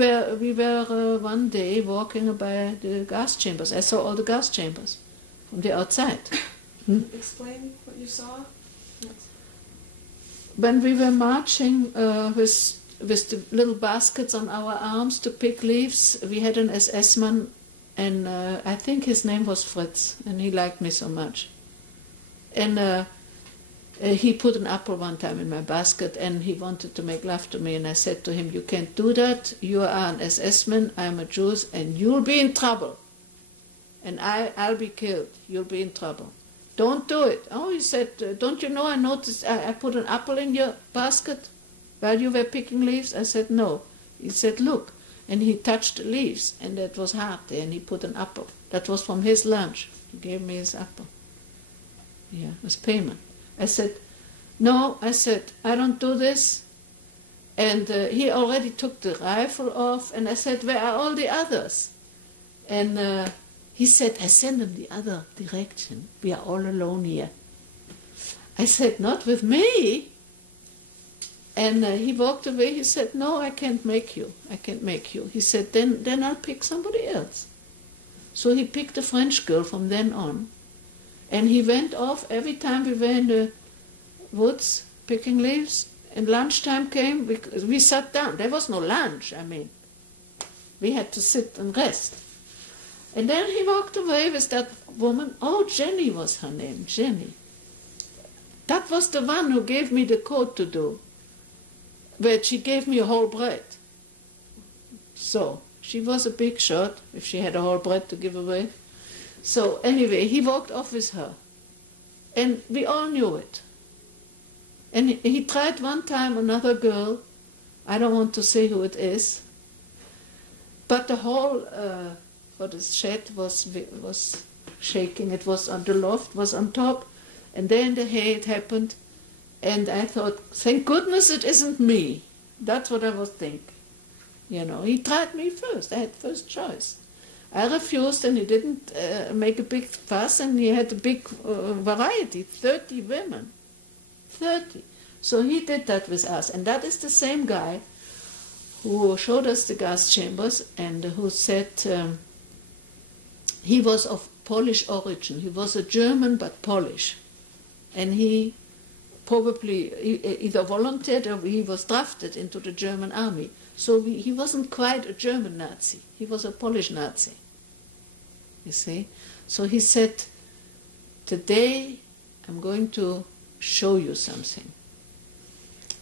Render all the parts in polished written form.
were one day walking by the gas chambers. I saw all the gas chambers from the outside. Explain what you saw. When we were marching with the little baskets on our arms to pick leaves, we had an SS man, and I think his name was Fritz, and he liked me so much. And he put an apple one time in my basket, and he wanted to make love to me, and I said to him, "You can't do that. You are an SS man, I'm a Jew, and you'll be in trouble. And I'll be killed. You'll be in trouble. Don't do it." "Oh," he said, "don't you know I noticed I put an apple in your basket while you were picking leaves?" I said, "No." He said, "Look." And he touched the leaves, and it was hard there, and he put an apple. That was from his lunch. He gave me his apple. Yeah, as payment. I said, "No," I said, "I don't do this." And he already took the rifle off, and I said, "Where are all the others?" And he said, "I send them the other direction. We are all alone here." I said, "Not with me." And he walked away. He said, "No, I can't make you. I can't make you." He said, then I'll pick somebody else. So he picked a French girl from then on. And he went off every time we were in the woods picking leaves. And lunchtime came, we sat down. There was no lunch, I mean. We had to sit and rest. And then he walked away with that woman. Oh, Jenny was her name, Jenny. That was the one who gave me the code to do. But she gave me a whole bread. So, she was a big shot, if she had a whole bread to give away. So, anyway, he walked off with her. And we all knew it. And he tried one time another girl. I don't want to say who it is. But the whole for the shed was shaking. It was on the loft, was on top. And there in the hay it happened. And I thought, thank goodness it isn't me. That's what I was thinking. You know, he tried me first. I had first choice. I refused, and he didn't make a big fuss, and he had a big variety, 30 women. 30. So he did that with us. And that is the same guy who showed us the gas chambers and who said he was of Polish origin. He was a German, but Polish. And he probably either volunteered or he was drafted into the German army. So he wasn't quite a German Nazi. He was a Polish Nazi. You see? So he said, today I'm going to show you something.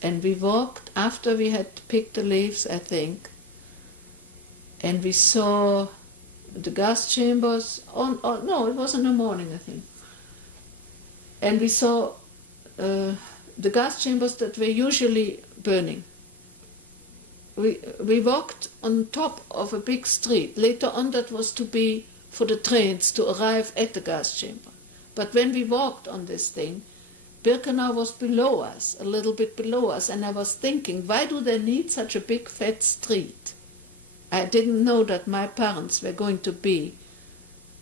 And we walked, after we had picked the leaves, I think, and we saw the gas chambers, no, it was in the morning, I think. And we saw the gas chambers that were usually burning. We walked on top of a big street. Later on that was to be for the trains to arrive at the gas chamber. But when we walked on this thing, Birkenau was below us, a little bit below us, and I was thinking, why do they need such a big fat street? I didn't know that my parents were going to be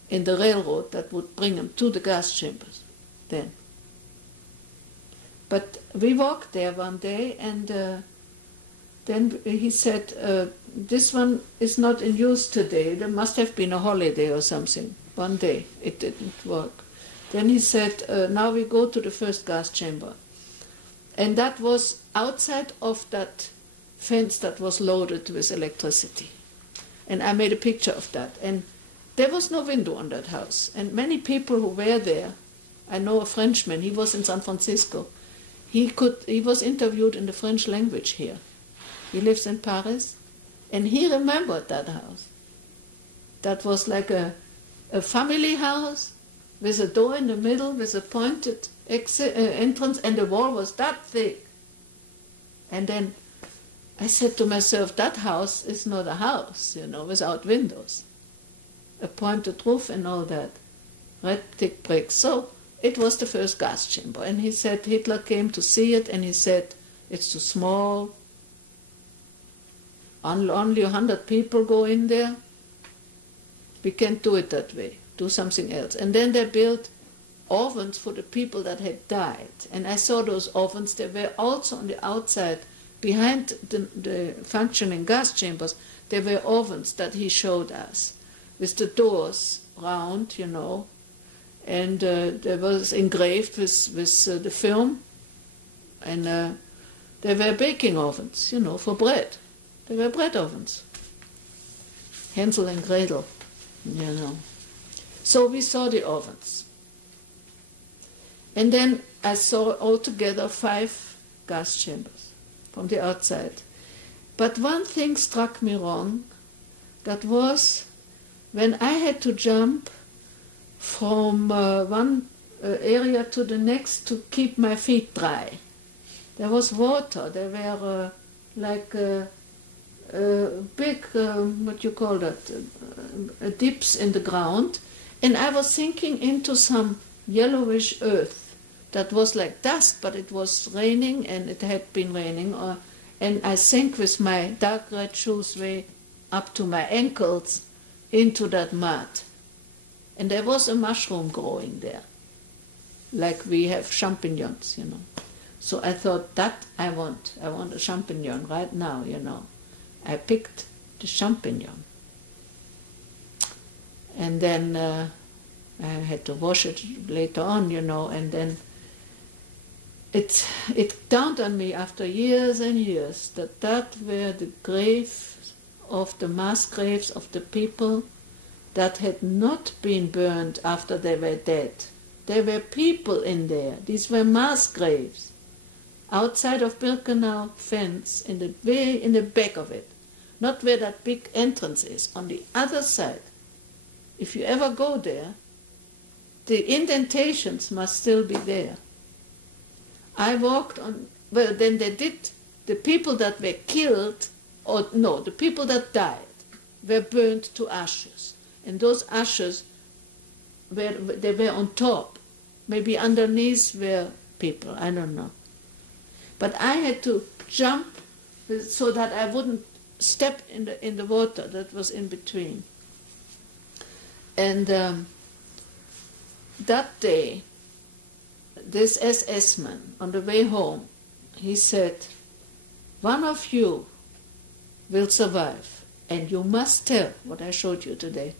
in the railroad that would bring them to the gas chambers then. But we walked there one day, and then he said, this one is not in use today. There must have been a holiday or something. One day it didn't work. Then he said, now we go to the first gas chamber. And that was outside of that fence that was loaded with electricity. And I made a picture of that. And there was no window on that house. And many people who were there, I know a Frenchman, he was in San Francisco. He was interviewed in the French language here. He lives in Paris. And he remembered that house. That was like a family house, with a door in the middle, with a pointed entrance, and the wall was that thick. And then I said to myself, that house is not a house, you know, without windows. A pointed roof and all that. Red thick bricks. So it was the first gas chamber. And he said Hitler came to see it, and he said, it's too small. Only 100 people go in there. We can't do it that way. Do something else. And then they built ovens for the people that had died. And I saw those ovens. There were also on the outside behind the functioning gas chambers, there were ovens that he showed us, with the doors round, you know, and there was engraved with the film, and there were baking ovens, you know, for bread. There were bread ovens. Hansel and Gretel, you know. So we saw the ovens. And then I saw altogether 5 gas chambers from the outside. But one thing struck me wrong. That was when I had to jump from one area to the next to keep my feet dry. There was water. There were big, what you call that, dips in the ground. And I was sinking into some yellowish earth that was like dust, but it was raining, and it had been raining. And I sank with my dark red shoes way up to my ankles into that mud. And there was a mushroom growing there, like we have champignons, you know. So I thought, that I want a champignon right now, you know. I picked the champignon. And then I had to wash it later on, you know, and then it dawned on me after years and years that were the graves of the mass graves of the people that had not been burned after they were dead. There were people in there. These were mass graves. Outside of Birkenau fence, in the back of it. Not where that big entrance is, on the other side. If you ever go there, the indentations must still be there. I walked on, well, then they did, the people that were killed, or no, the people that died were burned to ashes. And those ashes, they were on top. Maybe underneath were people, I don't know. But I had to jump so that I wouldn't step in the water that was in between. And that day, this SS man, on the way home, he said, one of you will survive, and you must tell what I showed you today,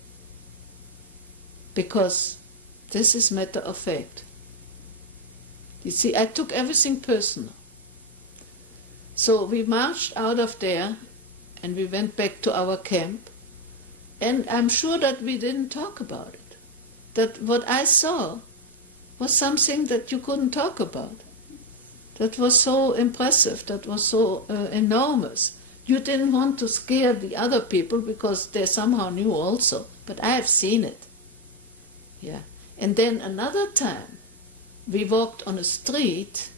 because this is matter of fact. You see, I took everything personal. So we marched out of there, and we went back to our camp, and I'm sure that we didn't talk about it. That what I saw was something that you couldn't talk about. That was so impressive, that was so enormous. You didn't want to scare the other people because they somehow knew also, but I have seen it. Yeah. And then another time, we walked on a street,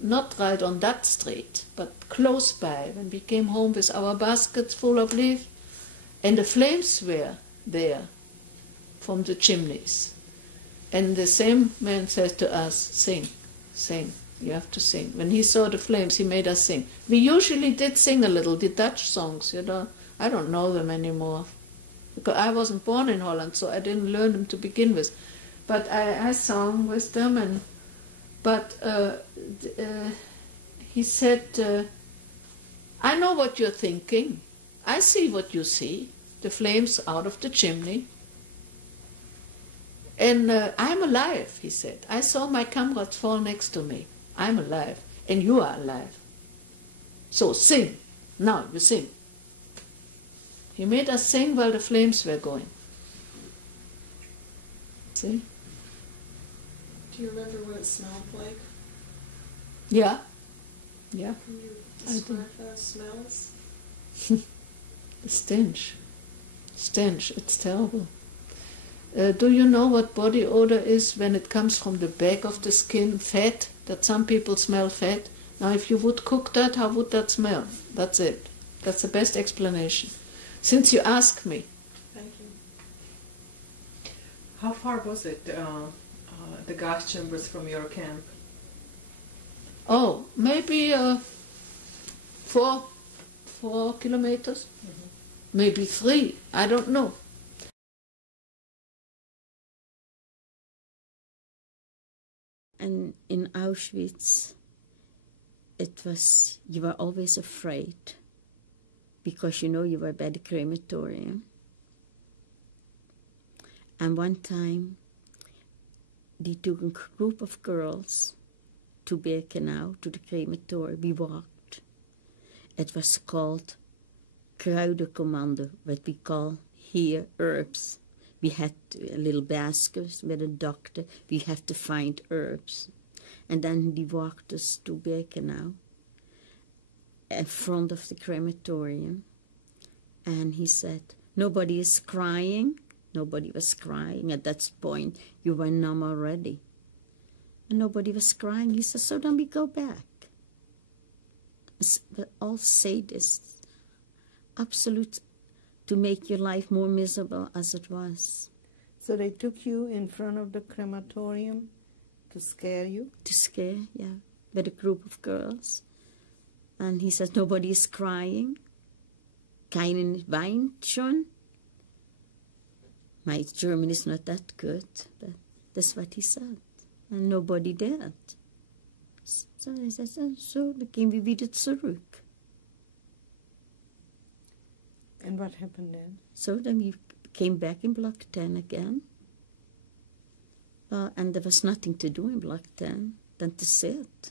not right on that street, but close by, when we came home with our baskets full of leaves, and the flames were there from the chimneys. And the same man said to us, sing, sing, you have to sing. When he saw the flames, he made us sing. We usually did sing a little, the Dutch songs, you know. I don't know them anymore, because I wasn't born in Holland, so I didn't learn them to begin with. But I sang with them, but he said, I know what you're thinking. I see what you see, the flames out of the chimney. And I'm alive, he said. I saw my comrades fall next to me. I'm alive, and you are alive. So sing. Now you sing. He made us sing while the flames were going. See? Do you remember what it smelled like? Yeah. Yeah. Can you describe the smells? The stench. Stench, it's terrible. Do you know what body odor is when it comes from the back of the skin? Fat, that some people smell fat. Now if you would cook that, how would that smell? That's it. That's the best explanation. Since you ask me. Thank you. How far was it, the gas chambers from your camp? Oh, maybe 4 kilometers. Mm-hmm. Maybe 3, I don't know. And in Auschwitz, you were always afraid because you know you were by the crematorium. And one time they took a group of girls to Birkenau, to the crematorium. We walked. It was called Kruidenkommando, what we call here herbs. We had a little basket with a doctor. We have to find herbs. And then he walked us to Birkenau in front of the crematorium. And he said, nobody is crying. Nobody was crying. At that point, you were numb already. And nobody was crying. He said, so then we go back. But all sadists, absolute, to make your life more miserable as it was. So they took you in front of the crematorium to scare you? To scare, yeah, with a group of girls. And he says, nobody is crying. Keinen weint schon. My German is not that good, but that's what he said. And nobody did. So I said, so dann gehen wir wieder zurück. And what happened then? So then we came back in Block 10 again. And there was nothing to do in Block 10 than to sit.